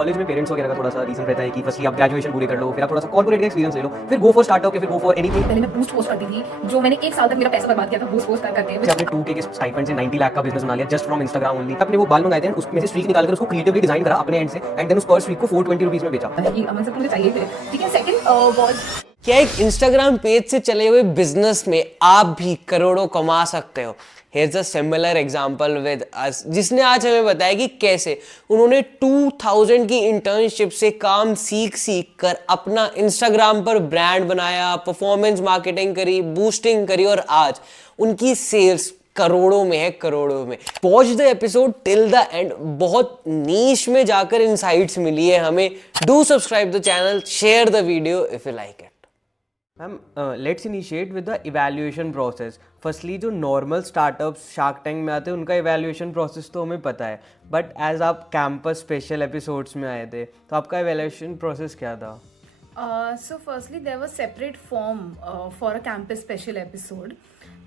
College में parents वगैरह का थोड़ा सा रीजन रहता है कि फर्स्टली आप ग्रेजुएशन पूरी कर लो, फिर आप थोड़ा सा कॉर्पोरेट एक्सपीरियंस ले लो, फिर गो फॉर स्टार्टअप या फिर गो फॉर एनीथिंग। पहले मैं बूस्ट पोस्ट करती थी, जो मैंने 1 साल तक मेरा पैसा बर्बाद किया था बूस्ट पोस्ट कर करके। आपने 2K के स्टाइपेंड से 90 लाख का बिजनेस बना लिया जस्ट फ्रॉम इंस्टाग्राम ओनली। आपने वो बाल मंगाए थे, उसमें से स्ट्रीक निकालकर उसको क्रिएटिवली डिजाइन करा अपने एंड से, एंड देन उस पर स्ट्रीक को 420 रुपीस में बेचा। कि अमन सर मुझे चाहिए थे, ठीक है। सेकंड वाज क्या एक इंस्टाग्राम पेज से चले हुए बिजनेस में आप भी करोड़ों कमा सकते हो? Here's a similar example with us, जिसने आज हमें बताया कि कैसे उन्होंने 2000 की इंटर्नशिप से काम सीख कर अपना इंस्टाग्राम पर ब्रांड बनाया, परफॉर्मेंस मार्केटिंग करी, बूस्टिंग करी और आज उनकी सेल्स करोड़ों में है, करोड़ों में। Watch the episode till the end, बहुत नीश में जाकर इनसाइट्स मिली है हमें। Do subscribe the channel, share the video if you like it. Ma'am let's initiate with the evaluation process. Firstly जो नॉर्मल स्टार्टअप्स शार्क टैंक में आते हैं उनका इवैल्यूएशन प्रोसेस तो हमें पता है, बट एज आप कैंपस स्पेशल एपिसोड्स में आए थे तो आपका इवैल्यूएशन प्रोसेस क्या था? so firstly there was separate form for a campus special episode,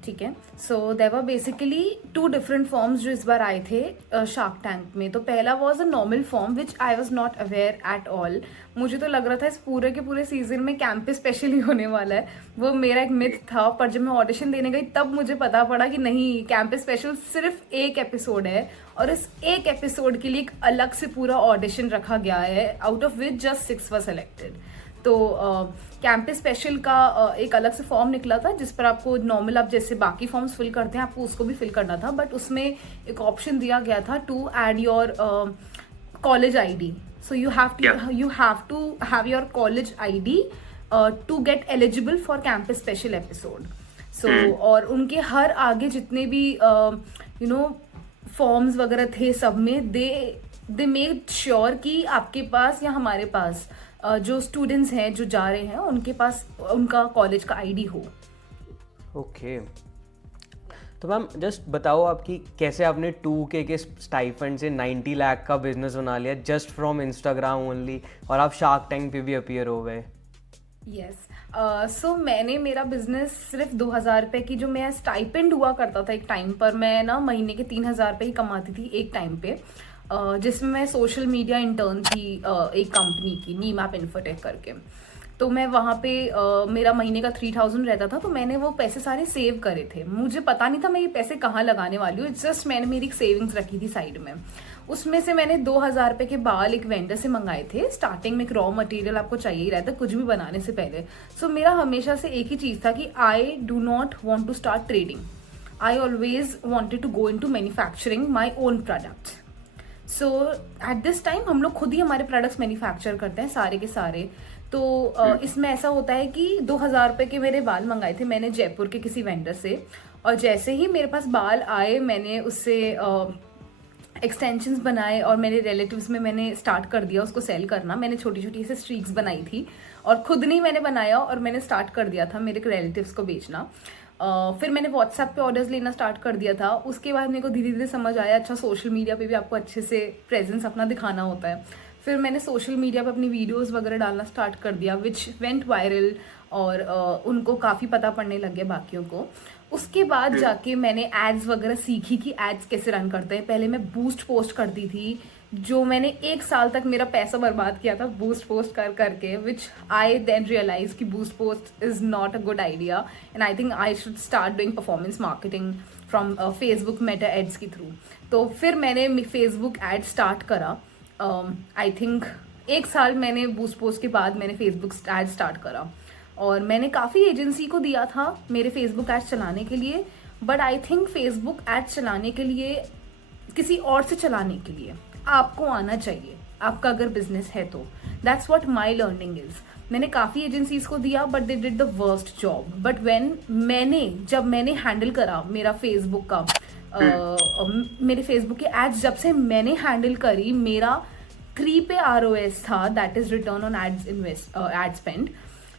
ठीक है। So there were basically 2 different forms जो इस बार आए थे शार्क टैंक में। तो पहला was a normal form which I was not aware at all. मुझे तो लग रहा था इस पूरे के पूरे सीजन में कैंपस स्पेशल ही होने वाला है, वो मेरा एक मिथ था। पर जब मैं ऑडिशन देने गई तब मुझे पता पड़ा कि नहीं, कैंपस स्पेशल सिर्फ एक एपिसोड है और इस एक एपिसोड के लिए एक अलग से पूरा ऑडिशन रखा गया है, out of which just 6 were selected. तो कैंपस स्पेशल का एक अलग से फॉर्म निकला था जिस पर आपको नॉर्मल आप जैसे बाकी फॉर्म्स फिल करते हैं आपको उसको भी फिल करना था, बट उसमें एक ऑप्शन दिया गया था to add your college ID. So you have to have your college ID to get eligible for campus special episode. So और उनके हर आगे जितने भी फॉर्म्स वगैरह थे सब में दे मेड श्योर कि आपके पास या हमारे पास जो स्टूडेंट्स हैं जो जा रहे हैं उनके पास उनका कॉलेज का आईडी हो। ओके तो मैम जस्ट बताओ आपकी कैसे आपने 2K के स्टाइपेंड से 90 लाख का बिजनेस बना लिया जस्ट फ्रॉम इंस्टाग्राम ओनली, और आप शार्क टैंक पे भी अपीयर हो गए। यस सो मैंने मेरा बिजनेस सिर्फ 2000 रुपये की जो मेरा स्टाइपेंड हुआ करता था एक टाइम पर, मैं ना महीने के 3000 रुपये ही कमाती थी एक टाइम पे, जिसमें मैं सोशल मीडिया इंटर्न थी एक कंपनी की, नीमैप इन्फोटेक करके। तो मैं वहाँ पे मेरा महीने का 3000 रहता था, तो मैंने वो पैसे सारे सेव करे थे। मुझे पता नहीं था मैं ये पैसे कहाँ लगाने वाली हूँ, जस्ट मैंने मेरी सेविंग्स रखी थी साइड में। उसमें से मैंने 2000 रुपये के बाल एक वेंडर से मंगाए थे। स्टार्टिंग में एक रॉ मटेरियल आपको चाहिए ही रहता है कुछ भी बनाने से पहले। सो मेरा हमेशा से एक ही चीज़ था कि I do not want to start trading, I always wanted to go in to manufacturing my own product. So at this time हम लोग खुद ही हमारे प्रोडक्ट्स मैन्युफैक्चर करते हैं सारे के सारे। तो इसमें ऐसा होता है कि 2000 रुपये के मेरे बाल मंगाए थे मैंने जयपुर के किसी वेंडर से, और जैसे ही मेरे पास बाल आए मैंने उससे एक्सटेंशंस बनाए और मेरे रिलेटिव्स में मैंने स्टार्ट कर दिया उसको सेल करना। मैंने छोटी छोटी से स्ट्रीक्स बनाई थी और खुद नहीं मैंने बनाया और मैंने स्टार्ट कर दिया था मेरे रिलेटिव्स को बेचना। फिर मैंने व्हाट्सएप पे ऑर्डर्स लेना स्टार्ट कर दिया था। उसके बाद मेरे को धीरे धीरे समझ आया अच्छा सोशल मीडिया पे भी आपको अच्छे से प्रेजेंस अपना दिखाना होता है। फिर मैंने सोशल मीडिया पे अपनी वीडियोस वगैरह डालना स्टार्ट कर दिया विच वेंट वायरल, और उनको काफ़ी पता पड़ने लग गया बाकियों को। उसके बाद जाके मैंने एड्स वगैरह सीखी कि एड्स कैसे रन करते हैं। पहले मैं बूस्ट पोस्ट करती थी, जो मैंने 1 साल तक मेरा पैसा बर्बाद किया था बूस्ट पोस्ट कर करके, विच आई देन रियलाइज कि boost post is not a good idea and I think I should start doing performance marketing from Facebook Meta ads के थ्रू। तो फिर मैंने फेसबुक एड स्टार्ट करा। आई थिंक 1 साल मैंने बूस्ट पोस्ट के बाद मैंने फेसबुक एड स्टार्ट करा, और मैंने काफ़ी एजेंसी को दिया था मेरे फेसबुक एड्स चलाने के लिए। But I think Facebook ads चलाने के लिए किसी और से चलाने के लिए आपको आना चाहिए, आपका अगर बिजनेस है तो। That's what my learning is. मैंने काफ़ी एजेंसीज को दिया but they did the worst job. But जब मैंने हैंडल करा मेरा फेसबुक का मेरे फेसबुक के एड्स जब से मैंने हैंडल करी, मेरा 3 पे ROS था, that is return on ad spend.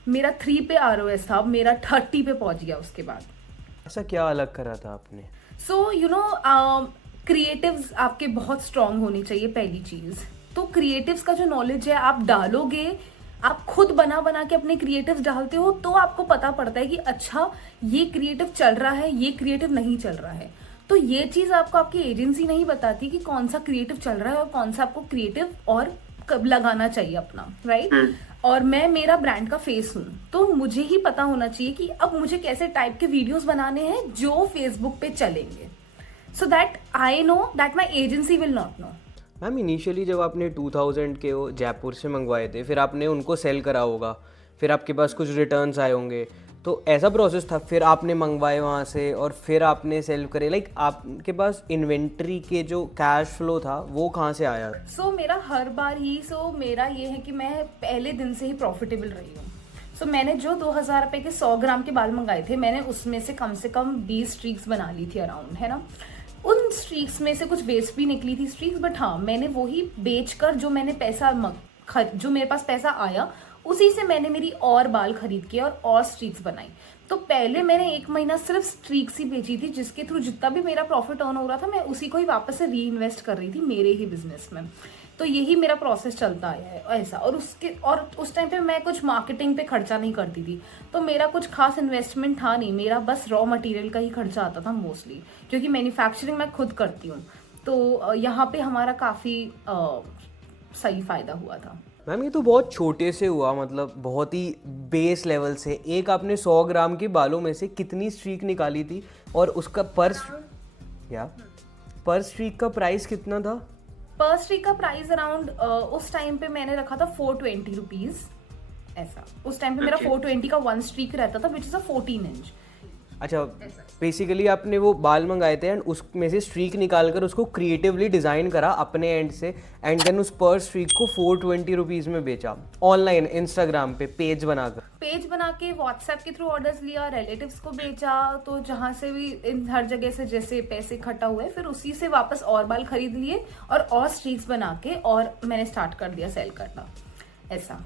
मेरा 3 पे ROS था, मेरा 30 पे पहुंच गया उसके बाद। ऐसा क्या अलग करा था आपने? सो क्रिएटिव्स आपके बहुत स्ट्रांग होने चाहिए पहली चीज़। तो क्रिएटिव्स का जो नॉलेज है आप डालोगे, आप खुद बना बना के अपने क्रिएटिव्स डालते हो तो आपको पता पड़ता है कि अच्छा ये क्रिएटिव चल रहा है, ये क्रिएटिव नहीं चल रहा है। तो ये चीज़ आपको आपकी एजेंसी नहीं बताती कि कौन सा क्रिएटिव चल रहा है और कौन सा आपको क्रिएटिव और कब लगाना चाहिए अपना, राइट। और मैं मेरा ब्रांड का फेस हूँ, तो मुझे ही पता होना चाहिए कि अब मुझे कैसे टाइप के वीडियोस बनाने हैं जो फेसबुक पे चलेंगे, so that I know that my agency will not know. Ma'am initially जब आपने 2000 के वो जयपुर से मंगवाए थे, फिर आपने उनको सेल करा होगा, फिर आपके पास कुछ रिटर्न्स आए होंगे, तो ऐसा प्रोसेस था? फिर आपने मंगवाए वहाँ से और फिर आपने सेल करे, लाइक आपके पास इन्वेंट्री के जो कैश फ्लो था वो कहाँ से आया? सो मेरा हर बार ही मेरा ये है कि मैं पहले दिन से ही प्रॉफिटेबल रही हूँ। सो मैंने जो 2000 रुपए के 100 ग्राम के बाल मंगाए थे, मैंने उसमें से कम 20 स्ट्रीक्स बना ली थी अराउंड, है ना। उन स्ट्रीक्स में से कुछ वेस्ट भी निकली थी स्ट्रीक्स, बट हाँ मैंने वही बेचकर जो मैंने जो मेरे पास पैसा आया उसी से मैंने मेरी और बाल खरीद के और स्ट्रीक्स बनाई। तो पहले मैंने 1 महीना सिर्फ स्ट्रीक्स ही बेची थी, जिसके थ्रू जितना भी मेरा प्रॉफिट अर्न हो रहा था मैं उसी को ही वापस से री इन्वेस्ट कर रही थी मेरे ही बिजनेस में। तो यही मेरा प्रोसेस चलता आया है ऐसा। और उस टाइम पे मैं कुछ मार्केटिंग पे खर्चा नहीं करती थी, तो मेरा कुछ खास इन्वेस्टमेंट था नहीं, मेरा बस रॉ मटेरियल का ही खर्चा आता था मोस्टली, क्योंकि मैन्युफैक्चरिंग मैं खुद करती हूँ। तो यहाँ पे हमारा काफ़ी सही फायदा हुआ था। मैम ये तो बहुत छोटे से हुआ, मतलब बहुत ही बेस लेवल से। एक आपने 100 ग्राम के बालों में से कितनी स्ट्रीक निकाली थी और उसका पर स्ट्रीक का प्राइस कितना था? पर स्ट्रीक का प्राइस अराउंड उस टाइम पे मैंने रखा था 420 रुपीज ऐसा। उस टाइम पे मेरा 420 का 1 स्ट्रीक रहता था, विच इज अ 14 इंच। अच्छा, बेसिकली आपने वो बाल मंगाए थे एंड उसमें से स्ट्रीक निकाल कर उसको क्रिएटिवली डिज़ाइन करा अपने एंड से, एंड देन उस पर स्ट्रीक को 420 रुपीज़ में बेचा ऑनलाइन, इंस्टाग्राम पे पेज बना के व्हाट्सएप के थ्रू ऑर्डर्स लिया, रिलेटिव्स को बेचा, तो जहाँ से भी हर जगह से जैसे पैसे इकट्ठा हुए फिर उसी से वापस और बाल खरीद लिए और स्ट्रीक्स बना के और मैंने स्टार्ट कर दिया सेल करना ऐसा।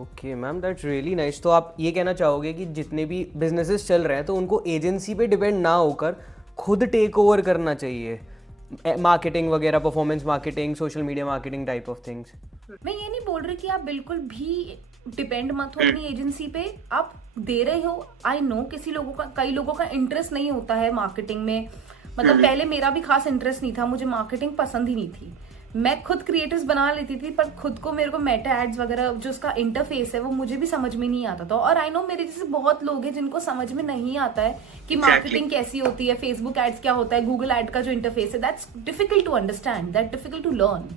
Okay ma'am, that's really nice. तो आप ये कहना चाहोगे कि जितने भी बिजनेसेस चल रहे हैं तो उनको एजेंसी पे डिपेंड ना होकर खुद टेक ओवर करना चाहिए, मार्केटिंग वगैरह, performance marketing, social media marketing type of things? मैं ये नहीं बोल रही कि आप बिल्कुल भी डिपेंड मत हो अपनी एजेंसी पे, आप दे रहे हो। आई नो कई लोगों का इंटरेस्ट नहीं होता है मार्केटिंग में, मतलब पहले मेरा भी खास इंटरेस्ट नहीं था, मुझे मार्केटिंग पसंद ही नहीं थी। मैं खुद क्रिएटिव्स बना लेती थी, पर खुद को मेरे को मेटा एड्स वगैरह जो उसका इंटरफेस है वो मुझे भी समझ में नहीं आता था। और आई नो मेरे जैसे बहुत लोग हैं जिनको समझ में नहीं आता है कि मार्केटिंग कैसी होती है, फेसबुक एड्स क्या होता है, गूगल एड का जो इंटरफेस है, that's difficult to understand, that difficult to learn.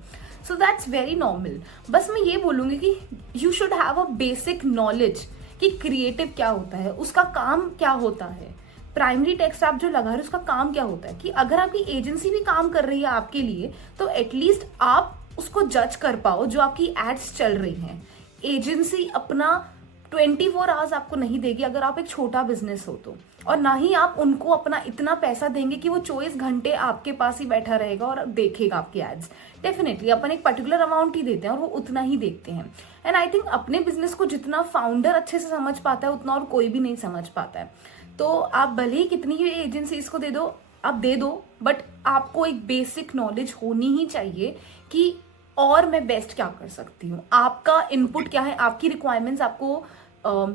So that's very normal. बस मैं ये बोलूंगी कि you should have a basic knowledge कि क्रिएटिव क्या होता है, उसका काम क्या होता है, प्राइमरी टेक्स्ट आप जो लगा रहे हो उसका काम क्या होता है, कि अगर आपकी एजेंसी भी काम कर रही है आपके लिए तो एटलीस्ट आप उसको जज कर पाओ जो आपकी एड्स चल रही हैं। एजेंसी अपना 24 आवर्स आपको नहीं देगी अगर आप एक छोटा बिजनेस हो तो, और ना ही आप उनको अपना इतना पैसा देंगे कि वो 24 घंटे आपके पास ही बैठा रहेगा और देखेगा आपकी एड्स। डेफिनेटली अपन एक पर्टिकुलर अमाउंट ही देते हैं और वो उतना ही देखते हैं। एंड आई थिंक अपने बिजनेस को जितना फाउंडर अच्छे से समझ पाता है उतना और कोई भी नहीं समझ पाता है। तो आप भले ही कितनी भी एजेंसीज को दे दो, बट आपको एक बेसिक नॉलेज होनी ही चाहिए कि और मैं बेस्ट क्या कर सकती हूँ, आपका इनपुट क्या है, आपकी रिक्वायरमेंट्स आपको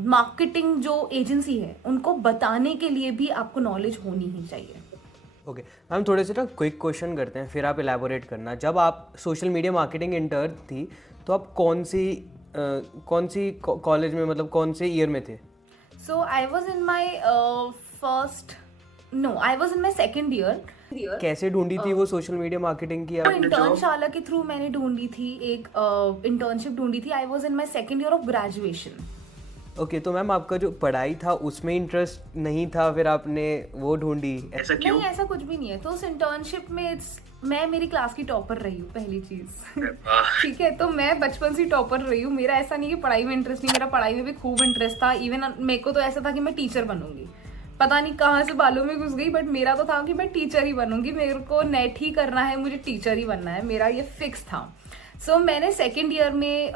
मार्केटिंग जो एजेंसी है उनको बताने के लिए भी आपको नॉलेज होनी ही चाहिए। ओके मैम, थोड़े से ना क्विक क्वेश्चन करते हैं, फिर आप इलेबोरेट करना। जब आप सोशल मीडिया मार्केटिंग इंटर्न थी तो आप कौन सी कॉलेज में, मतलब कौन से ईयर में थे? So I was in my I was in my second year. कैसे ढूंढी थी वो सोशल मीडिया मार्केटिंग की? इंटर्नशाला के थ्रू मैंने ढूंढी थी, एक इंटर्नशिप ढूंढी थी। I was in my second year of graduation. Okay, तो मैम आपका जो पढ़ाई था उसमें इंटरेस्ट नहीं था, फिर आपने वो ढूंढी? ऐसा क्यों? नहीं, ऐसा कुछ भी नहीं है। तो उस इंटर्नशिप में मैं मेरी क्लास की टॉपर रही हूँ, पहली चीज। ठीक है, तो मैं बचपन से टॉपर रही हूँ। मेरा ऐसा नहीं कि पढ़ाई में इंटरेस्ट नहीं, मेरा पढ़ाई में भी खूब इंटरेस्ट था। इवन मेरे को तो ऐसा था कि मैं टीचर बनूंगी, पता नहीं कहाँ से बालों में घुस गई, बट मेरा तो था कि मैं टीचर ही बनूंगी, मेरे को नेट ही करना है, मुझे टीचर ही बनना है, मेरा ये फिक्स था। सो मैंने सेकेंड ईयर में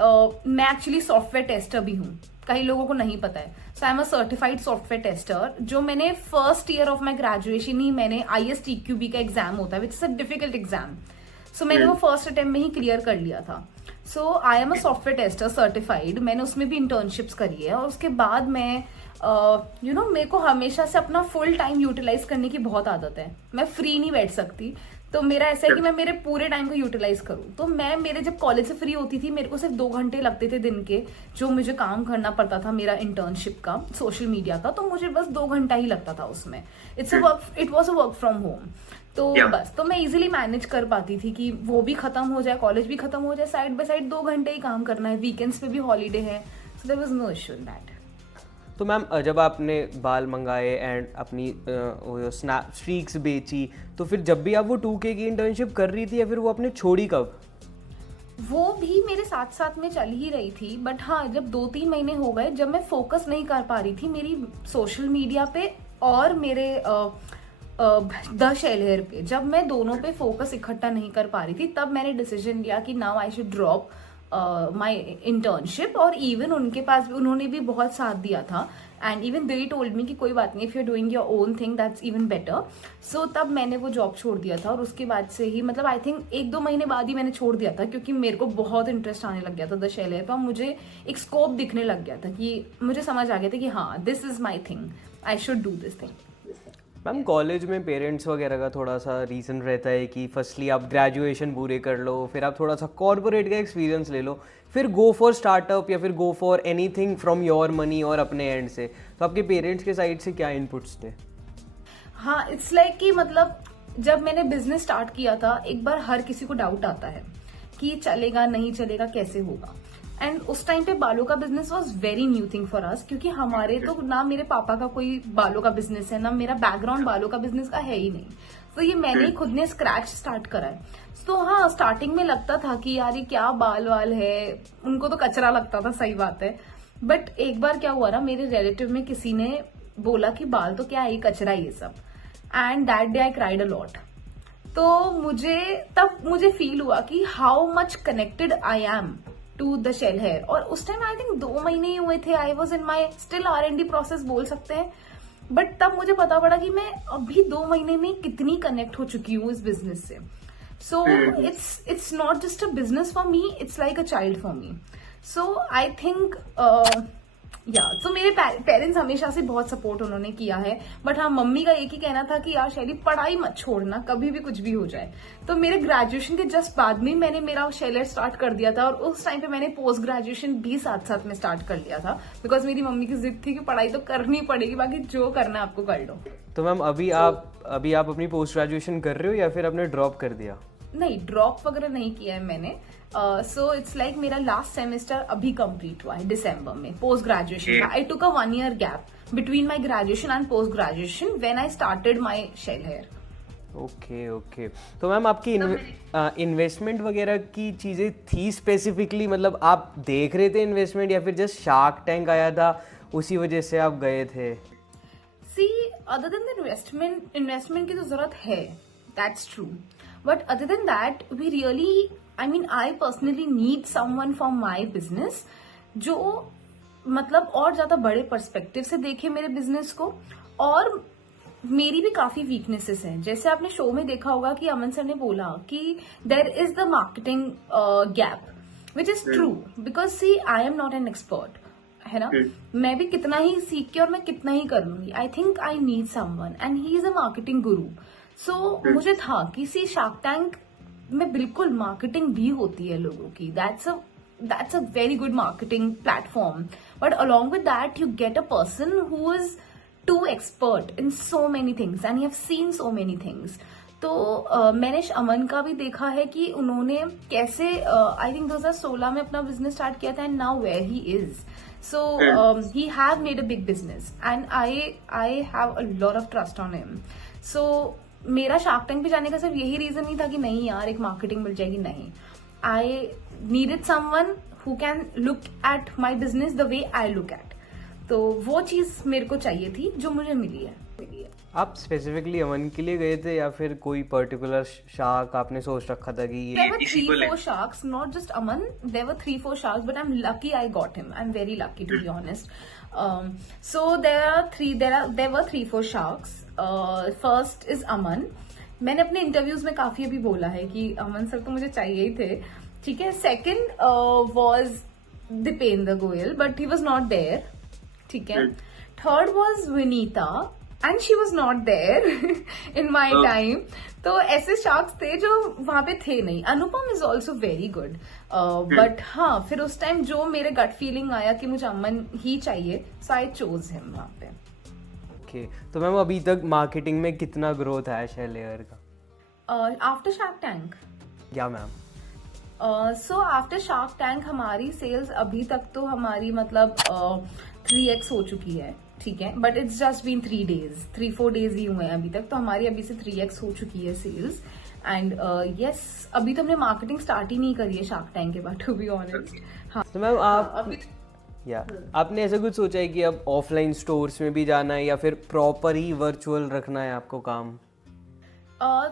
मैं एक्चुअली सॉफ्टवेयर टेस्टर भी हूँ, कई लोगों को नहीं पता है। So I am a certified software tester, जो मैंने first year of my graduation ही मैंने ISTQB का एग्जाम होता है, which is a difficult exam. So मैंने वो फर्स्ट अटेम्प्ट में ही क्लियर कर लिया था। So I am a software tester certified, मैंने उसमें भी इंटर्नशिप्स करी है। और उसके बाद मैं मेरे को हमेशा से अपना फुल टाइम यूटिलाइज करने की बहुत आदत है, मैं फ्री नहीं बैठ सकती। तो मेरा ऐसा है कि मैं मेरे पूरे टाइम को यूटिलाइज करूँ। तो मैं मेरे जब कॉलेज से फ्री होती थी, मेरे को सिर्फ 2 घंटे लगते थे दिन के, जो मुझे काम करना पड़ता था मेरा इंटर्नशिप का, सोशल मीडिया का, तो मुझे बस 2 घंटा ही लगता था उसमें। It was a work from home. तो बस तो मैं इजीली मैनेज कर पाती थी कि वो भी खत्म हो जाए, कॉलेज भी खत्म हो जाए, साइड बाय साइड 2 घंटे ही काम करना है, वीकेंड्स पे भी हॉलीडे है, so there was no issue in that. तो मैम जब आपने बाल मंगाए एंड अपनी स्नैप स्ट्रीक्स बेची, तो फिर जब भी आप वो 2K की इंटर्नशिप कर रही थी या फिर वो आपने छोड़ी कब? वो भी मेरे साथ साथ में चल ही रही थी, बट हाँ जब 2-3 महीने हो गए जब मैं फोकस नहीं कर पा रही थी मेरी सोशल मीडिया पे और मेरे द शेल हेयर पे, जब मैं दोनों पे फोकस इकट्ठा नहीं कर पा रही थी, तब मैंने डिसीजन लिया कि now I should drop my internship. और इवन उनके पास भी, उन्होंने भी बहुत साथ दिया था, and even they told me कि कोई बात नहीं, if you are doing your own thing that's even better. So तब मैंने वो जॉब छोड़ दिया था, और उसके बाद से ही मतलब आई थिंक 1-2 महीने बाद ही मैंने छोड़ दिया था, क्योंकि मेरे को बहुत इंटरेस्ट आने लग गया था द शेल हेयर पर। मुझे एक स्कोप दिखने लग गया था कि मुझे समझ आ गया था कि हाँ this is my thing, I should do this thing. Ma'am college में पेरेंट्स वगैरह का थोड़ा सा रीज़न रहता है कि फर्स्टली आप ग्रेजुएशन पूरे कर लो, फिर आप थोड़ा सा कॉर्पोरेट का एक्सपीरियंस ले लो, फिर गो फॉर स्टार्टअप या फिर go for anything from your money और अपने एंड से। तो आपके पेरेंट्स के साइड से क्या इनपुट्स थे? हाँ इट्स लाइक कि मतलब जब मैंने बिजनेस स्टार्ट किया था, एक बार हर किसी को डाउट आता है कि चलेगा नहीं चलेगा, कैसे होगा। एंड उस टाइम पे बालों का business was very new thing for us, क्योंकि हमारे तो ना मेरे पापा का कोई बालों का बिजनेस है, ना मेरा बैकग्राउंड बालों का बिजनेस का है ही नहीं। तो ये मैंने खुद ने स्क्रैच स्टार्ट करा है। तो हाँ स्टार्टिंग में लगता था कि यार ये क्या बाल वाल है, उनको तो कचरा लगता था, सही बात है। बट एक बार क्या हुआ ना, मेरे रिलेटिव में किसी ने बोला कि बाल तो क्या है, कचरा ये सब, and that day I cried a lot. तो मुझे फील हुआ कि how much connected I am to the Shell Hair. और उस टाइम आई थिंक 2 महीने ही हुए थे, I was in my still R&D process बोल सकते हैं। बट तब मुझे पता पड़ा कि मैं अभी 2 महीने में कितनी कनेक्ट हो चुकी हूँ इस बिजनेस से। So it's not just a business for me, it's like a child for me. So I think तो मेरे पेरेंट्स हमेशा से बहुत सपोर्ट उन्होंने किया है। बट हाँ मम्मी का एक ही कहना था कि यार शैली पढ़ाई मत छोड़ना, कभी भी कुछ भी हो जाए। तो मेरे ग्रेजुएशन के जस्ट बाद में मैंने मेरा शेल हेयर स्टार्ट कर दिया था, और उस टाइम पे मैंने पोस्ट ग्रेजुएशन भी साथ साथ में स्टार्ट कर लिया था, बिकॉज मेरी मम्मी की जिद थी कि पढ़ाई तो करनी पड़ेगी, बाकी जो करना है आपको कर लो। तो मैम अभी आप अपनी पोस्ट ग्रेजुएशन कर रहे हो या फिर आपने ड्रॉप कर दिया? नहीं ड्रॉप वगैरह नहीं किया है मैंने। सो इट्स लाइक मेरा लास्ट सेमेस्टर अभी कंप्लीट हुआ है दिसंबर में, post graduation. I took a 1 year gap between my graduation and post graduation when I started my Shell Hair. Okay. तो मैम आपकी इन्वेस्टमेंट वगैरह की चीज़ें थी स्पेसिफिकली, मतलब आप देख रहे थे इन्वेस्टमेंट या फिर जस्ट शार्क टैंक आया था उसी वजह से आप गए थे? सी अदर देन इन्वेस्टमेंट की तो जरूरत है, that's true, but other than that we really, I personally need someone for my business जो मतलब और ज्यादा बड़े पर्सपेक्टिव से देखे मेरे बिजनेस को। और मेरी भी काफी वीकनेसेस हैं, जैसे आपने शो में देखा होगा कि अमन सर ने बोला कि there is the marketing gap, which is true, because see I am not an expert, है ना। मैं भी कितना ही सीख के और मैं कितना ही कर लूंगी, आई think I need someone and he is a marketing गुरु। सो मुझे था कि सी शार्क टैंक में बिल्कुल मार्केटिंग भी होती है लोगों की, that's a very good marketing platform, but along with that you get a person who is too expert in so many things and you have seen so many things. तो मैंने अमन का भी देखा है कि उन्होंने कैसे आई थिंक 2016 में अपना बिजनेस स्टार्ट किया था, and now where he is. So he have made a big business and I have a lot of trust on him. So मेरा शार्क टैंक पे जाने का सिर्फ यही रीजन नहीं था कि नहीं यार एक मार्केटिंग मिल जाएगी, नहीं, I needed someone who can look at my business the way I look at. तो वो चीज मेरे को चाहिए थी जो मुझे मिली है। आप स्पेसिफिकली अमन के लिए गए थे या फिर कोई पर्टिकुलर शार्क आपने सोच रखा था कि ये? There were 3-4 sharks, not just Aman. There were 3-4 sharks, but I'm lucky I got him. I'm very lucky to be honest. So there were 3-4 sharks. First is Aman. मैंने अपने इंटरव्यूज में काफी अभी बोला है कि अमन सर तो मुझे चाहिए ही थे, ठीक है। Second was Deepinder Goyal, but he was not there, ठीक है। Third was Vineeta and she was not there in my time. तो ऐसे शार्क्स थे जो वहां पे थे नहीं। Anupam is also very good, but हाँ फिर उस टाइम जो मेरे गट फीलिंग आया कि मुझे अमन ही चाहिए, सो आई चोज हिम वहां पे। ओके, तो मैम अभी तक मार्केटिंग में कितना ग्रोथ आया शेलेयर का? आफ्टर शार्क टैंक, या ma'am? So after shark tank हमारी सेल्स अभी तक तो हमारी मतलब 3x हो चुकी है, ठीक है, but it's just been 3-4 days ही हुए हैं अभी तक, तो हमारी अभी से 3x हो चुकी है सेल्स। एंड यस, अभी तो हमने मार्केटिंग स्टार्ट ही नहीं करी है शार्क टैंक के बाद, टू बी ऑनेस्ट। हाँ, तो मैम आप अभी या आपने ऐसा कुछ सोचा है कि अब ऑफलाइन स्टोर्स में भी जाना है या फिर प्रॉपर ही वर्चुअल रखना है आपको काम?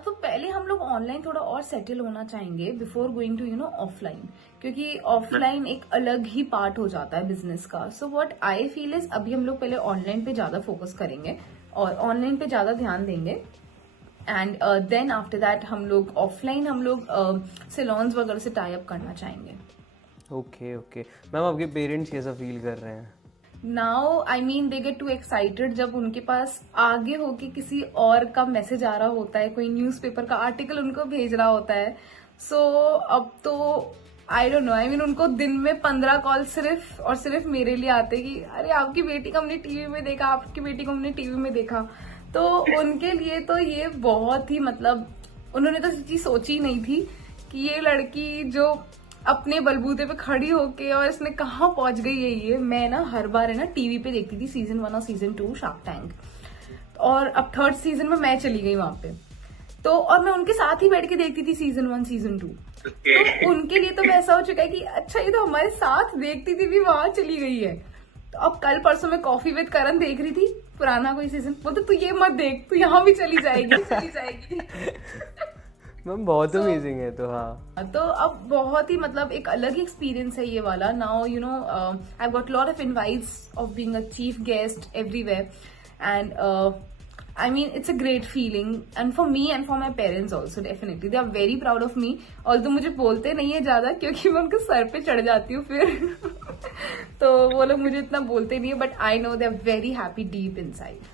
तो पहले हम लोग ऑनलाइन थोड़ा और सेटल होना चाहेंगे बिफोर गोइंग टू ऑफलाइन, क्योंकि ऑफलाइन एक अलग ही पार्ट हो जाता है बिजनेस का। So what I feel is अभी हम लोग पहले ऑनलाइन पे ज्यादा फोकस करेंगे और ऑनलाइन पे ज्यादा ध्यान देंगे, एंड देन आफ्टर दैट हम लोग ऑफलाइन हम लोग सैलून्स वगैरह से टाई अप करना चाहेंगे। ओके ओके मैम, आपके पेरेंट्स कैसा फील कर रहे हैं? Now I mean they get to excited जब उनके पास आगे होके किसी और का मैसेज आ रहा होता है, कोई न्यूज़पेपर का आर्टिकल उनको भेज रहा होता है। सो अब तो I don't know, I mean उनको दिन में 15 कॉल सिर्फ और सिर्फ मेरे लिए आते कि अरे आपकी बेटी को हमने टीवी में देखा, आपकी बेटी को हमने टीवी में देखा। तो उनके लिए तो ये बहुत ही मतलब, उन्होंने तो चीज सोची ही नहीं थी कि ये लड़की जो अपने बलबूते पे खड़ी होके और इसने कहाँ पहुंच गई है ये। मैं ना हर बार है ना टीवी पे देखती थी सीजन 1 और सीजन 2 शार्क टैंक, और अब 3rd सीजन में मैं चली गई वहां पे, तो और मैं उनके साथ ही बैठ के देखती थी सीजन 1 सीजन 2। तो उनके लिए तो ऐसा हो चुका है कि अच्छा ये तो हमारे साथ देखती थी भी वहां चली गई है। तो अब कल परसों मैं कॉफी विद करण देख रही थी, पुराना कोई सीजन, बोलते तू ये मत देख, तू यहाँ भी चली जाएगी चली जाएगी। मैम बहुत अमेजिंग है। तो हाँ, तो अब बहुत ही मतलब एक अलग ही एक्सपीरियंस है ये वाला। Now I got lot of invites of being a chief guest everywhere, and I mean it's a great feeling, and for me and for my parents also definitely they are very proud of me। although मुझे बोलते नहीं है ज्यादा क्योंकि मैं उनके sir पे चढ़ जाती हूँ फिर तो वो लोग मुझे इतना बोलते नहीं है, but I know they are very happy deep inside।